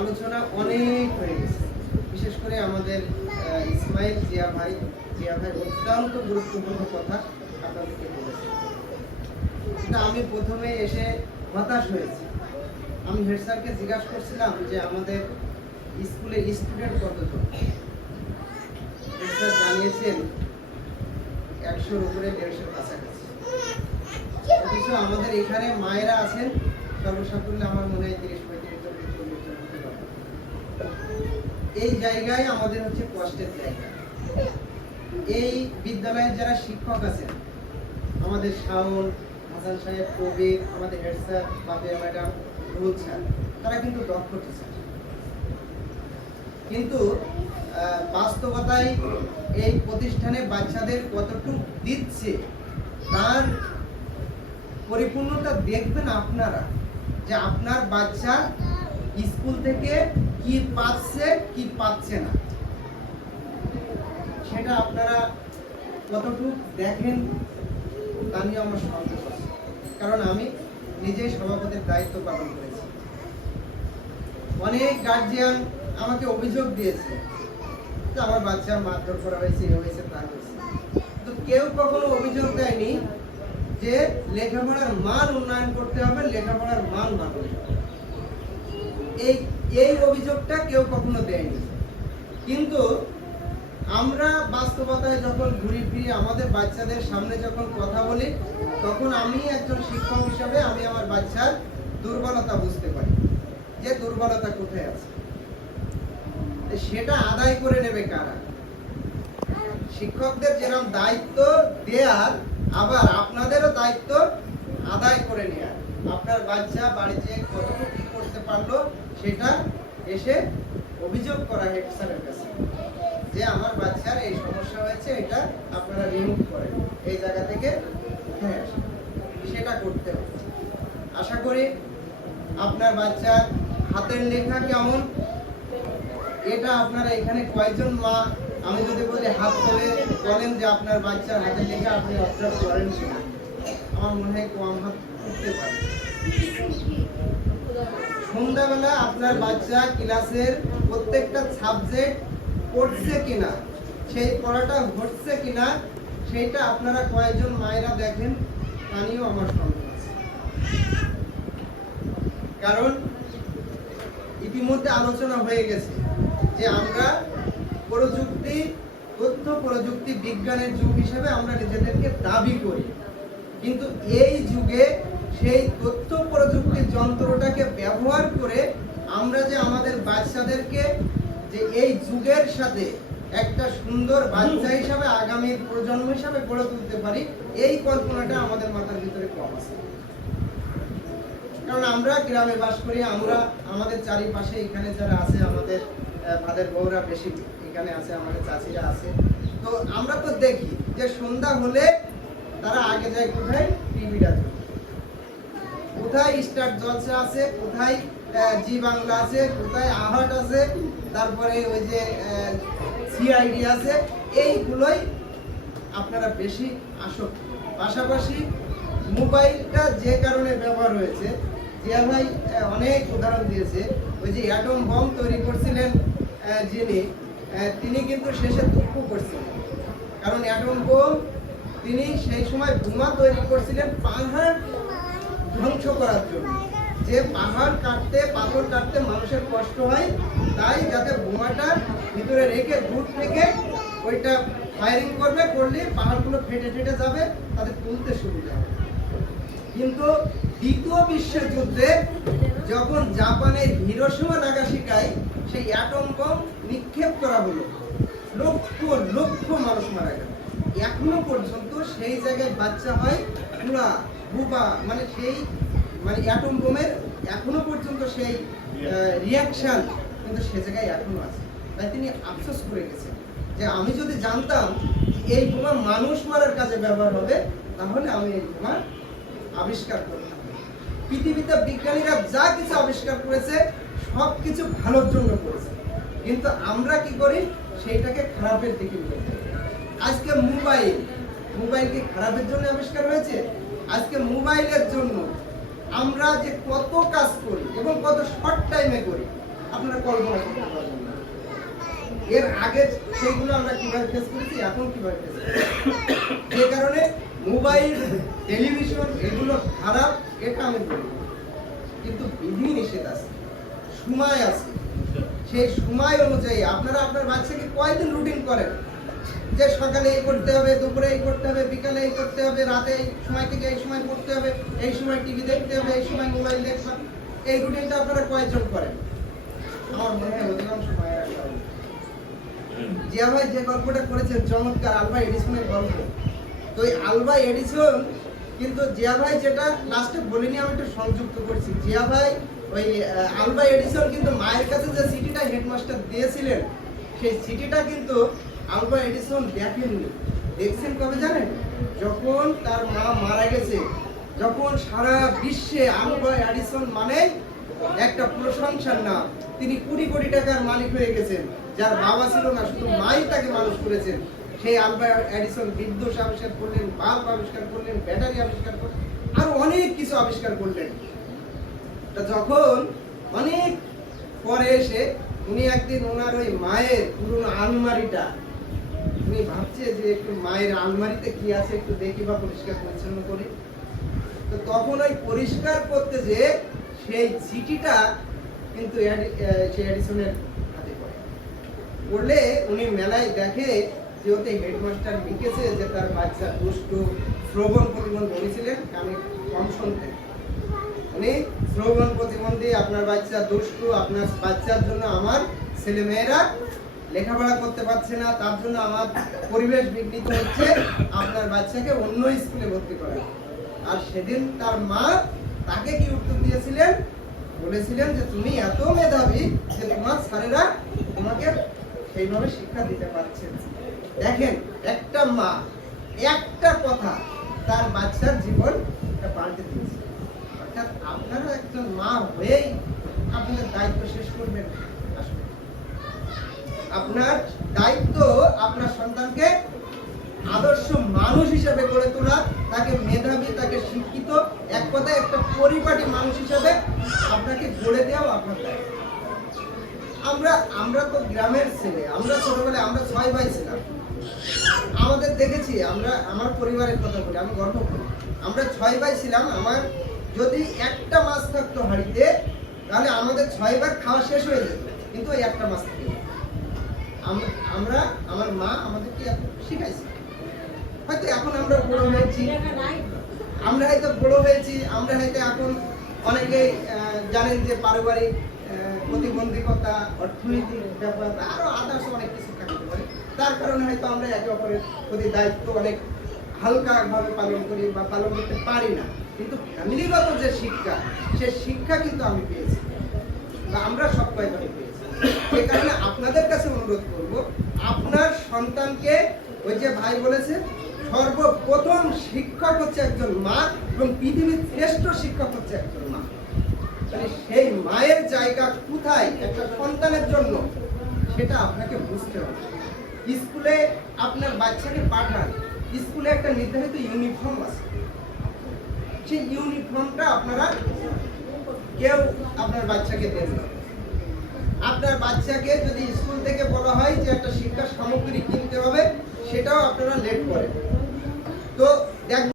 আলোচনা অনেক হয়ে গেছে। বিশেষ করে আমাদের ইসমাইল জিয়া ভাই জিয়া ভাই অত্যন্ত গুরুত্বপূর্ণ কথা আপনাদেরকে বলেছে। কিন্তু আমি প্রথমে এসে হতাশ হয়েছি। আমি হেড স্যারকে জিজ্ঞাসা করছিলাম যে আমাদের স্কুলে স্টুডেন্ট কতজন? হেড স্যার জানিয়েছেন একশোর উপরে দেড়শোর কাছাকাছি। অথচ আমাদের এখানে মায়েরা আছেন, সর্বসাকুল্যে আমার মনে হয় তিরিশ পঁয়ত্রিশ জন চল্লিশ জন হতে পারে। এই জায়গায় আমাদের হচ্ছে কষ্টের জায়গা। এই বিদ্যালয়ের যারা শিক্ষক আছেন, আমাদের শাওন, হাসান সাহেব কবির আমাদের হেড স্যার বাপিয়া ম্যাডাম রুল স্যার, তারা কিন্তু দক্ষ টিচার কিন্তু বাস্তবতায় এই প্রতিষ্ঠানে বাচ্চাদের কতটুকু দিচ্ছে, তার পরিপূর্ণতা দেখবেন আপনারা, যে আপনার বাচ্চা স্কুল থেকে কি পাচ্ছে কি পাচ্ছে না। সেটা আপনারা কতটুকু দেখেন, তা নিয়ে আমার সন্দেহ আছে কারণ আমি নিজেই সভাপতির দায়িত্ব পালন করেছি। অনেক গার্জিয়ান আমাকে অভিযোগ দিয়েছে আমার বাচ্চার মারধর করা হয়েছে, এ হয়েছে, তা হয়েছে। তো কেউ কখনো অভিযোগ দেয়নি যে লেখাপড়ার মান উন্নয়ন করতে হবে, লেখাপড়ার মান বাড়াতে হবে এই এই অভিযোগটা কেউ কখনো দেয়নি। কিন্তু আমরা বাস্তবতায় যখন ঘুরি ফিরি, আমাদের বাচ্চাদের সামনে যখন কথা বলি, তখন আমি একজন শিক্ষক হিসাবে আমি আমার বাচ্চার দুর্বলতা বুঝতে পারি যে দুর্বলতা কোথায় আছে। সেটা আদায় করে নেবে কারা? শিক্ষকদের যেরকম দায়িত্ব দেয়ার, আবার আপনাদেরও দায়িত্ব আদায় করে নেওয়ার আপনার বাচ্চা বাড়িতে কতটুকু কি করতে পারল সেটা এসে অভিযোগ করা হেড স্যারের কাছে। যে আমার বাচ্চার এই সমস্যা হয়েছে, এটা আপনারা রিমুভ করেন। এই জায়গা থেকে আসেন। সেটা করতে হবে। আশা করি আপনার বাচ্চার হাতের লেখা কেমন? এটা আপনারা এখানে কয়জন মা? আমি যদি বলি হাত তুলে, বলেন যে আপনার বাচ্চার হাতের লেখা আপনি অবজার্ভ করেন আমার মনে হয় কম হাত করতে পারে। সন্ধ্যাবেলা আপনার বাচ্চা ক্লাসের প্রত্যেকটা সাবজেক্ট পড়ছে কিনা, সেই পড়াটা ঘটছে কিনা, সেইটা আপনারা কয়েকজন মায়েরা দেখেন তা আমার সন্দেহ আছে। কারণ ইতিমধ্যে আলোচনা হয়ে গেছে যে আমরা প্রযুক্তি, তথ্য প্রযুক্তি বিজ্ঞানের যুগ হিসেবে আমরা নিজেদেরকে দাবি করি। কিন্তু এই যুগে সেই তথ্য প্রযুক্তির যন্ত্রটাকে ব্যবহার করে আমরা যে আমাদের বাচ্চাদেরকে যে এই যুগের সাথে একটা সুন্দর বাচ্চা হিসাবে আগামীর প্রজন্ম হিসাবে গড়ে তুলতে পারি, এই কল্পনাটা আমাদের মাথার ভিতরে কম আছে। কারণ আমরা গ্রামে বাস করি, আমরা আমাদের চারিপাশে এখানে যারা আছে, আমাদের ভাদের বউরা বেশি এখানে আছে, আমাদের চাষিরা আছে। তো আমরা তো দেখি যে সন্ধ্যা হলে তারা আগে যায় কোথায়? টিভিটা কোথায় স্টার জলসা আছে, কোথায় জি বাংলা আছে, কোথায় আহাট আছে, তারপরে ওই যে সিআইডি আছে, এইগুলোই আপনারা বেশি আসক্ত। পাশাপাশি মোবাইলটা যে কারণে ব্যবহার হয়েছে, জিয়া ভাই অনেক উদাহরণ দিয়েছে। ওই যে অ্যাটম বম তৈরি করছিলেন যিনি তিনি কিন্তু শেষে দুঃখ করছিলেন। কারণ অ্যাটম বোম তিনি সেই সময় বোমা তৈরি করছিলেন পাহাড় ধ্বংস করার জন্য। যে পাহাড় কাটতে, পাথর কাটতে মানুষের কষ্ট হয়, তাই যাতে বোমাটা ভিতরে রেখে, দূর থেকে ওইটা ফায়ারিং করবে, করলে পাহাড়গুলো ফেটে ফেটে যাবে, তাদের তুলতে সুবিধা হবে। কিন্তু দ্বিতীয় বিশ্বযুদ্ধে যখন জাপানের হিরোসীমা নাগাসিকায় সেই অ্যাটম বম নিক্ষেপ করা হলো, লক্ষ লক্ষ মানুষ মারা গেল। এখনও পর্যন্ত সেই জায়গায় বাচ্চা হয় পুরা বুবা মানে সেই মানে অ্যাটম বোমের এখনও পর্যন্ত সেই রিয়াকশন কিন্তু সে জায়গায় এখনও আছে। তাই তিনি আফসোস করে গেছেন যে আমি যদি জানতাম এই বোমা মানুষ মারার কাজে ব্যবহার হবে, তাহলে আমি এই বোমা আবিষ্কার করতাম। পৃথিবীতে বিজ্ঞানীরা যা কিছু আবিষ্কার করেছে, সব কিছু ভালোর জন্য করেছে। কিন্তু আমরা কি করি? সেইটাকে খারাপের দিকে নিয়ে আজকে মোবাইল মোবাইল কি খারাপের জন্য আবিষ্কার হয়েছে? আজকে মোবাইলের জন্য আমরা যে কত কাজ করি এবং কত শর্ট টাইমে করি, আপনারা কল্পনা করতে পারবেন এর আগে সেইগুলো আমরা কীভাবে ফেস করেছি, এখন কীভাবে ফেস যে কারণে মোবাইল টেলিভিশন এগুলো খারাপ, এটা আমি বলি কিন্তু বিধি নিষেধ আছে, সময় আছে। সেই সময় অনুযায়ী আপনারা আপনার বাচ্চাকে কয়দিন রুটিন করেন? যে সকালে এই করতে হবে, দুপুরে এই করতে হবে, বিকালে এই করতে হবে, রাতে এই সময় থেকে এই সময় পড়তে হবে, এই সময় টিভি দেখতে হবে, এই সময় মোবাইল দেখবেন এই রুটিনটা আপনারা কয়জন করেন। আমার মনে হয় অধিকাংশ জিয়া ভাই যে গল্পটা করেছেন, চমৎকার আলবা এডিসনের গল্প। তো এই আলবা এডিসন কিন্তু জিয়া ভাই যেটা লাস্টে বলিনি, আমি একটু সংযুক্ত করছি। জিয়া ভাই ওই আলবা এডিসন কিন্তু মায়ের কাছে যে সিটিটা হেডমাস্টার দিয়েছিলেন, সেই সিটিটা কিন্তু আলবা এডিসন দেখেননি দেখছেন কবে জানেন? যখন তার মা মারা গেছে, যখন সারা বিশ্বে আলবা এডিসন মানে একটা প্রশংসার নাম। তিনি কুড়ি কোটি টাকার মালিক হয়ে গেছেন। যার বাবা ছিল না, শুধু মাই তাকে মানুষ করেছেন। সেই আলবার্ট এডিসন বিদ্যুৎ আবিষ্কার করলেন, বাল্ব আবিষ্কার করলেন, ব্যাটারি আবিষ্কার করলেন, আরও অনেক কিছু আবিষ্কার করলেন। তা যখন অনেক পরে এসে উনি একদিন ওনার ওই মায়ের পুরনো আলমারিটা উনি ভাবছে যে একটু মায়ের আলমারিতে কি আছে একটু দেখি বা পরিষ্কার পরিচ্ছন্ন করি। তো তখন ওই পরিষ্কার করতে যে সেই চিঠিটা কিন্তু সেই এডিসনের হাতে পড়ে। পড়লে উনি মেলায় দেখে যে ওতে হেডমাস্টার লিখেছে যে তার বাচ্চা দুষ্টু, শ্রবণ প্রতিবন্ধী উনি ছিলেন আমি কম শুনতেন উনি শ্রবণ প্রতিবন্ধী, আপনার বাচ্চা দুষ্টু, আপনার বাচ্চার জন্য আমার ছেলে মেয়েরা লেখাপড়া করতে পারছে না, তার জন্য আমার পরিবেশ বিঘ্নিত হচ্ছে, আপনার বাচ্চাকে অন্য স্কুলে ভর্তি করা আর সেদিন তার মা তাকে কি উত্তর দিয়েছিলেন? বলেছিলেন যে তুমি এত মেধাবী যে তোমার স্যারেরা তোমাকে সেইভাবে শিক্ষা দিতে পারছে দেখেন, একটা মা একটা কথা তার বাচ্চার জীবন পাল্টে দিয়েছে। অর্থাৎ আপনারা একজন মা হয়েই আপনাদের দায়িত্ব শেষ করবেন। আপনার দায়িত্ব আপনার সন্তানকে আদর্শ মানুষ হিসেবে গড়ে তোলা, তাকে মেধাবী, তাকে শিক্ষিত, এক কথায় একটা পরিপাটি মানুষ হিসেবে আপনাকে গড়ে দেওয়াও আপনার দায়িত্ব। আমরা আমরা তো গ্রামের ছেলে, আমরা ছোটবেলায় আমরা ছয় ভাই ছিলাম। আমাদের দেখেছি, আমরা, আমার পরিবারের কথা বলি, আমি গর্ব করি। আমরা ছয় ভাই ছিলাম, আমার যদি একটা মাছ থাকতো হাঁড়িতে, তাহলে আমাদের ছয় ভাগ খাওয়া শেষ হয়ে যেত, কিন্তু ওই একটা মাছ থেকে আমরা, আমার মা আমাদেরকে এত শিখাইছে। হয়তো এখন আমরা বড় হয়েছি। আমরা হয়তো বড় হয়েছি, আমরা হয়তো এখন অনেকেই জানেন যে পারিবারিক প্রতিবন্ধকতা, অর্থনৈতিক ব্যাপার আরও আদার্স অনেক কিছু থাকতে পারে তার কারণে হয়তো আমরা একে অপরের প্রতি দায়িত্ব অনেক হালকা ভাবে পালন করি বা পালন করতে পারি না। কিন্তু ফ্যামিলিগত যে শিক্ষা, সে শিক্ষা কিন্তু আমি পেয়েছি। আমরা সব কয়জনে পেয়েছি কারণে আপনাদের কাছে অনুরোধ করব, আপনার সন্তানকে ওই যে ভাই বলেছে, সর্বপ্রথম শিক্ষক হচ্ছে একজন মা এবং পৃথিবীর শ্রেষ্ঠ শিক্ষক হচ্ছে একজন মা। সেই মায়ের জায়গা কোথায় একটা সন্তানের জন্য, সেটা আপনাকে বুঝতে হবে। স্কুলে আপনার বাচ্চাকে পাঠান, স্কুলে একটা নির্ধারিত ইউনিফর্ম আছে। সেই ইউনিফর্মটা আপনারা কেউ আপনার বাচ্চাকে দেন না। আপনার বাচ্চাকে যদি স্কুল থেকে বলা হয় যে একটা শিক্ষা সামগ্রী কিনতে হবে, সেটাও আপনারা লেট করেন। তো দেখ